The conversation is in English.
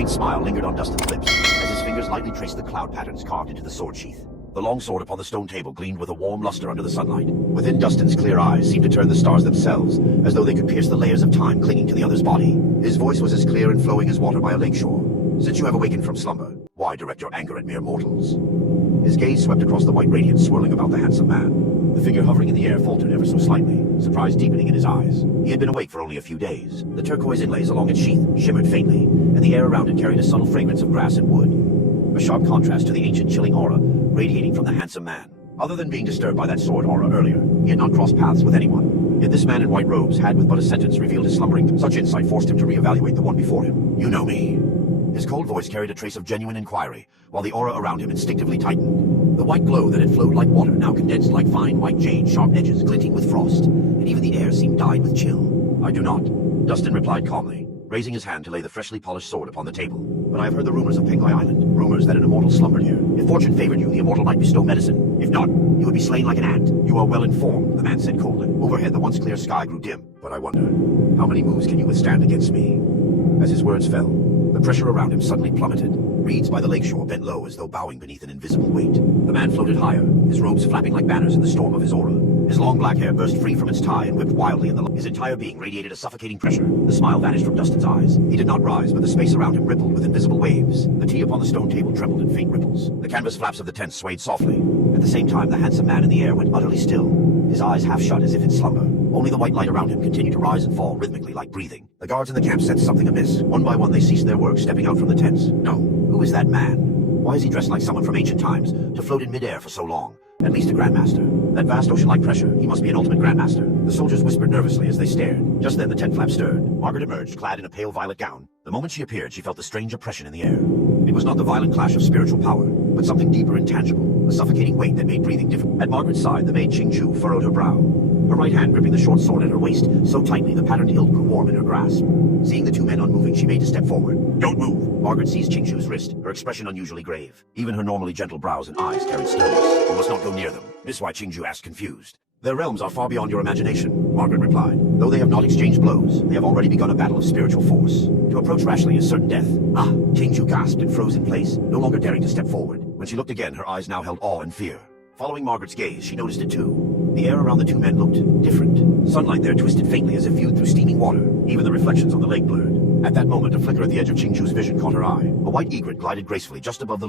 faint smile lingered on Dustin's lips as his fingers lightly traced the cloud patterns carved into the sword sheath. The long sword upon the stone table gleamed with a warm luster under the sunlight. Within Dustin's clear eyes seemed to turn the stars themselves, as though they could pierce the layers of time clinging to the other's body. His voice was as clear and flowing as water by a lakeshore. Since you have awakened from slumber, why direct your anger at mere mortals? His gaze swept across the white radiance swirling about the handsome man. The figure hovering in the air faltered ever so slightly, surprise deepening in his eyes. He had been awake for only a few days. The turquoise inlays along its sheath shimmered faintly, and the air around it carried a subtle fragrance of grass and wood. A sharp contrast to the ancient chilling aura radiating from the handsome man. Other than being disturbed by that sword aura earlier, he had not crossed paths with anyone. Yet this man in white robes had with but a sentence revealed his slumbering. Such insight forced him to reevaluate the one before him. You know me. His cold voice carried a trace of genuine inquiry, while the aura around him instinctively tightened. The white glow that had flowed like water now condensed like fine white jade, sharp edges glinting with frost, and even the air seemed dyed with chill. I do not, Dustin replied calmly, raising his hand to lay the freshly polished sword upon the table. But I have heard the rumors of Penglai Island, rumors that an immortal slumbered here. If fortune favored you, the immortal might bestow medicine. If not, you would be slain like an ant. You are well informed, the man said coldly. Overhead, the once clear sky grew dim. But I wonder, how many moves can you withstand against me? As his words fell, the pressure around him suddenly plummeted. Reeds by the lakeshore bent low as though bowing beneath an invisible weight. The man floated higher, his robes flapping like banners in the storm of his aura. His long black hair burst free from its tie and whipped wildly in the light. His entire being radiated a suffocating pressure. The smile vanished from Dustin's eyes. He did not rise, but the space around him rippled with invisible waves. The tea upon the stone table trembled in faint ripples. The canvas flaps of the tent swayed softly. At the same time, the handsome man in the air went utterly still, his eyes half shut as if in slumber. Only the white light around him continued to rise and fall rhythmically like breathing. The guards in the camp sensed something amiss. One by one they ceased their work, stepping out from the tents. No, who is that man? Why is he dressed like someone from ancient times, to float in midair for so long? At least a Grandmaster. That vast ocean-like pressure, he must be an ultimate Grandmaster. The soldiers whispered nervously as they stared. Just then the tent flap stirred. Margaret emerged, clad in a pale violet gown. The moment she appeared, she felt the strange oppression in the air. It was not the violent clash of spiritual power, but something deeper and tangible, a suffocating weight that made breathing difficult. At Margaret's side, the maid Qingju furrowed her brow, her right hand gripping the short sword at her waist, so tightly the patterned hilt grew warm in her grasp. Seeing the two men unmoving, she made a step forward. Don't move! Margaret seized Qingju's wrist, her expression unusually grave. Even her normally gentle brows and eyes carried sternness. You must not go near them. This why Qingju asked confused. Their realms are far beyond your imagination, Margaret replied. Though they have not exchanged blows, they have already begun a battle of spiritual force. To approach rashly is certain death. Ah! Qingju gasped and froze in place, no longer daring to step forward. When she looked again, her eyes now held awe and fear. Following Margaret's gaze, she noticed it too. The air around the two men looked different. Sunlight there twisted faintly as if viewed through steaming water. Even the reflections on the lake blurred. At that moment, a flicker at the edge of Qingju's vision caught her eye. A white egret glided gracefully just above the lake.